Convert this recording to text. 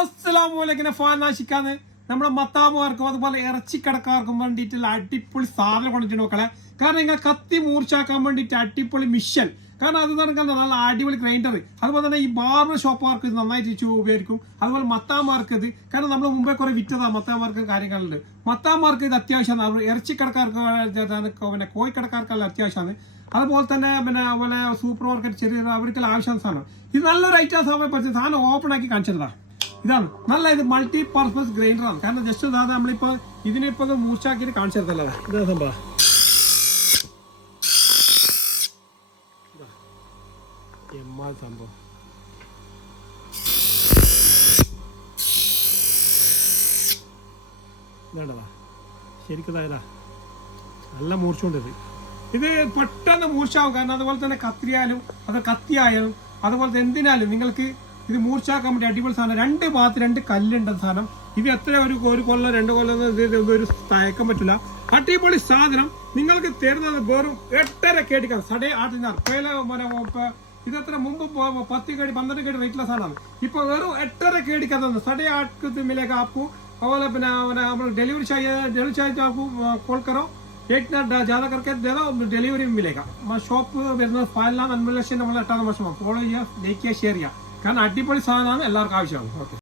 അസ്സലാമലൈക്കും ഫാനാശിക്കാന്ന് നമ്മുടെ മത്താമുകാർക്കും അതുപോലെ ഇറച്ചിക്കടക്കാർക്കും വേണ്ടിയിട്ടുള്ള അടിപൊളി സാധനം കൊണ്ടിട്ട് മക്കളെ. കാരണം നിങ്ങൾ കത്തി മൂർച്ചാക്കാൻ വേണ്ടിയിട്ട് അടിപൊളി മിഷൻ. കാരണം അത് നടക്കാൻ നല്ല അടിപൊളി ഗ്രൈൻഡർ. അതുപോലെ തന്നെ ഈ ബാർബർ ഷോപ്പുകാർക്ക് ഇത് നന്നായിട്ട് ഉപയോഗിക്കും. അതുപോലെ മത്താമാർക്ക് ഇത്, കാരണം നമ്മൾ മുമ്പേ കുറെ വിറ്റതാ മത്താമാർക്ക് കാര്യങ്ങളുണ്ട്. മത്താമാർക്ക് ഇത് അത്യാവശ്യമാണ്. ഇറച്ചിക്കടക്കാർക്ക് പിന്നെ കോഴിക്കടക്കാർക്കെല്ലാം അത്യാവശ്യമാണ്. അതുപോലെ തന്നെ അതുപോലെ സൂപ്പർ മാർക്കറ്റ് ചെറിയ അവർക്കെല്ലാം ആവശ്യമുള്ള സാധനം. ഇത് നല്ലൊരു ഐറ്റം സാധനം പറ്റുന്ന സാധനം ഓപ്പൺ ആക്കി കാണിച്ചതാ. ഇതാണ് നല്ല ഇത് മൾട്ടി പർപ്പസ് ഗ്രൈൻഡറാണ്. കാരണം ജസ്റ്റ് ഇതാണ് നമ്മളിപ്പോ ഇതിനിപ്പോ മൂർച്ചാക്കിയിട്ട് കാണിച്ചതല്ലേ. ഇതാ സംഭവം, സംഭവം ഇതാ ശരിക്കും നല്ല മൂർച്ചയുണ്ട്. ഇത് പെട്ടെന്ന് മൂർച്ചാവും. കാരണം അതുപോലെ തന്നെ കത്തിരിയാലും അത് കത്തിയായാലും അതുപോലെ എന്തിനാലും നിങ്ങൾക്ക് ഇത് മൂർച്ചാക്കാൻ വേണ്ടി അടിപൊളി സാധനം. രണ്ട് ഭാഗത്ത് രണ്ട് കല്ലുണ്ട് സാധനം. ഇത് എത്ര ഒരു കൊല്ലം 2 കൊല്ലം ഒരു തയക്കാൻ പറ്റില്ല. അടിപൊളി സാധനം നിങ്ങൾക്ക് തരുന്നത് വെറും 8.5 കേടിക്കാം. 8.5 ഇതെത്ര മുമ്പ് 10 കേടി 12 കേടി റേറ്റുള്ള സാധനമാണ്. ഇപ്പൊ വെറും 8.5 കേടിക്കാൻ തന്നെ 8.5 मिलेगा आपको. അതുപോലെ പിന്നെ डिलीवरी चाहिए आपको कॉल करो. 1 ज्यादा करके दे दो, डिलीवरी मिलेगा. ഷോപ്പ് വരുന്നത് 4 അൻവലേഷൻ നമ്മൾ 8 വർഷമാണ്. ഫോളോ ചെയ്യുക, ലൈക്ക് ചെയ്യുക, ഷെയർ ചെയ്യുക. കാരണം അടിപൊളി സാധനമാണ്, എല്ലാവർക്കും ആവശ്യമാണ്. ഓക്കെ.